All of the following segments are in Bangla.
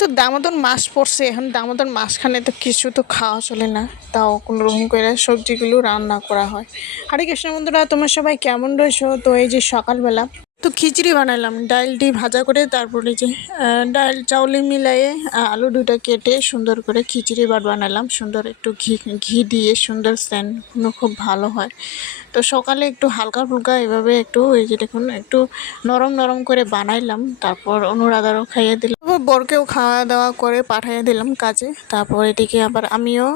তো দামোদর মাছ পড়ছে এখন, দামোদর মাঝখানে তো কিছু তো খাওয়া চলে না, তাও কোনো রকম করে সবজিগুলো রান্না করা হয়। হরে কৃষ্ণ বন্ধুরা, তোমরা সবাই কেমন রয়েছো? তো এই যে সকালবেলা তো খিচুড়ি বানালাম, ডালটি ভাজা করে, তারপরে যে ডাল চাউলে মিলাইয়ে আলু দুটো কেটে সুন্দর করে খিচুড়ি বানালাম, সুন্দর একটু ঘি ঘি দিয়ে সুন্দর সেন্ট খুব ভালো হয়। তো সকালে একটু হালকা ফুলকা এভাবে একটু এই যে দেখুন একটু নরম নরম করে বানাইলাম, তারপর অনুরাধারও খাইয়ে দিলাম, তারপর বরকেও খাওয়া দাওয়া করে পাঠিয়ে দিলাম কাজে। তারপর এদিকে আবার আমিও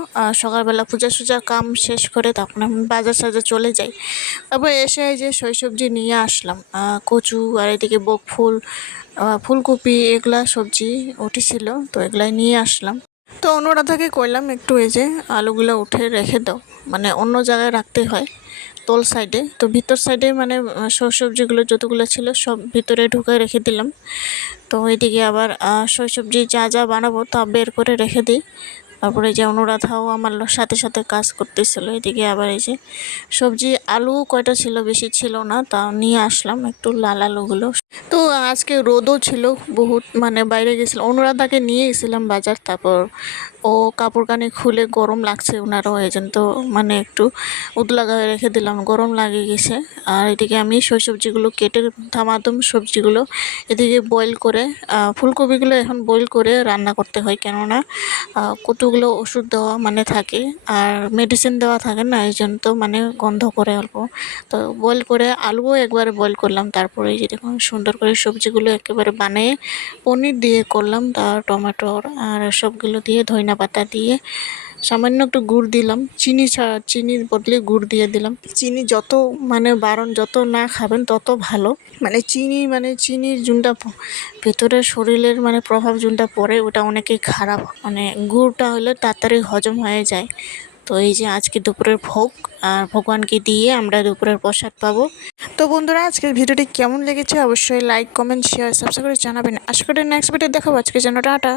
সকালবেলা পূজা সুজা কাম শেষ করে তারপর আমি বাজার সাজার চলে যাই। তারপর এসে এই যে সবজি নিয়ে আসলাম, কচু আর এদিকে বকফুল, ফুলকপি, এগুলা সবজি উঠেছিল, তো এগুলাই নিয়ে আসলাম। তো অনুরাধাকে কইলাম একটু এই যে আলুগুলো উঠে রেখে দাও, মানে অন্য জায়গায় রাখতে হয় তোল সাইডে, তো ভিতর সাইডে মানে সবজিগুলো যতগুলো ছিল সব ভিতরে ঢুকে রেখে দিলাম। তো এদিকে আবার সবজি যা যা বানাবো তা বের করে রেখে দিই। তারপরে যে অনুরাধাও আমার সাথে সাথে কাজ করতেছিল। এদিকে আবার এই যে সবজি আলু কয়টা ছিল, বেশি ছিল না, তা নিয়ে আসলাম একটু লাল আলুগুলো। তো আজকে রোদও ছিল বহুত, মানে বাইরে গেছিলাম, অনুরাধাকে নিয়ে গেছিলাম বাজার। তারপর ও কাপড় কানি খুলে গরম লাগছে ওনারও, এই জন্য তো মানে একটু উতলা গায়ে রেখে দিলাম, গরম লাগে গেছে। আর এদিকে আমি সবজিগুলো কেটে থামাতাম, সবজিগুলো এদিকে বয়েল করে, ফুলকপিগুলো এখন বয়েল করে রান্না করতে হয়, কেননা কতগুলো ওষুধ দেওয়া মানে থাকে আর মেডিসিন দেওয়া থাকে না, এই জন্য তো মানে গন্ধ করে অল্প। তো বয়েল করে আলুও একবারে বয়েল করলাম, তারপরে এই যে দেখুন সুন্দর করে সবজিগুলো একেবারে বানিয়ে পনির দিয়ে করলাম, তার টমেটোর আর সবগুলো দিয়ে ধনিয়া পাতা দিয়ে সামান্য একটু গুড় দিলাম, চিনি ছাড়া, চিনির বদলে গুড় দিয়ে দিলাম। চিনি যত মানে বারণ, যত না খাবেন তত ভালো, মানে চিনির যোনটা ভেতরে শরীরের মানে প্রভাব যোনটা পড়ে ওটা অনেকই খারাপ, মানে গুড়টা হলে তাড়াতাড়ি হজম হয়ে যায়। তো এই যে আজকে দুপুরের ভোগ, আর ভগবানকে দিয়ে আমরা দুপুরের প্রসাদ পাবো। তো বন্ধুরা, আজকের ভিডিওটি কেমন লেগেছে অবশ্যই লাইক, কমেন্ট, শেয়ার, সাবস্ক্রাইব করে জানাবেন। আশা করি নেক্সট ভিডিও দেখাবো। আজকে যেন টাটা।